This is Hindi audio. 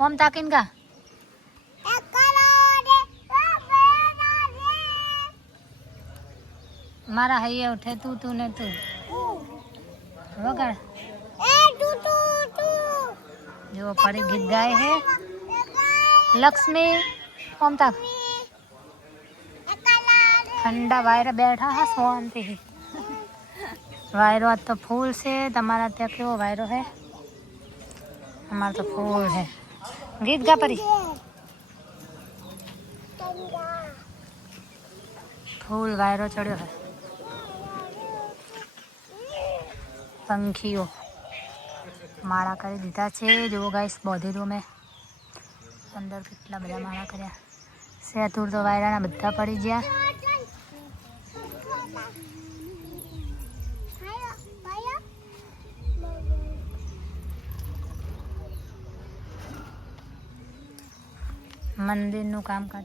ઓમ તાકીન કા મારા હૈયે ઉઠે તું ને તું વગાડ જો પરી ગીત ગાય હે લક્ષ્મી ઓમ તાક ठंडा वायरा बैठा है शांति वायरो आज तो फूल से तमारा त्या केवो वायरो है हमारा तो फूल है गीत गा परी फूल वायरो चढ़ियो है पंखीओ माड़ा करी दीधा छे जो गाइस बोधेरो में अंदर केटला बधा माड़ा कर्या सेतुर तो वायराना बधा पड़ी गया मंदिर नु कामकाज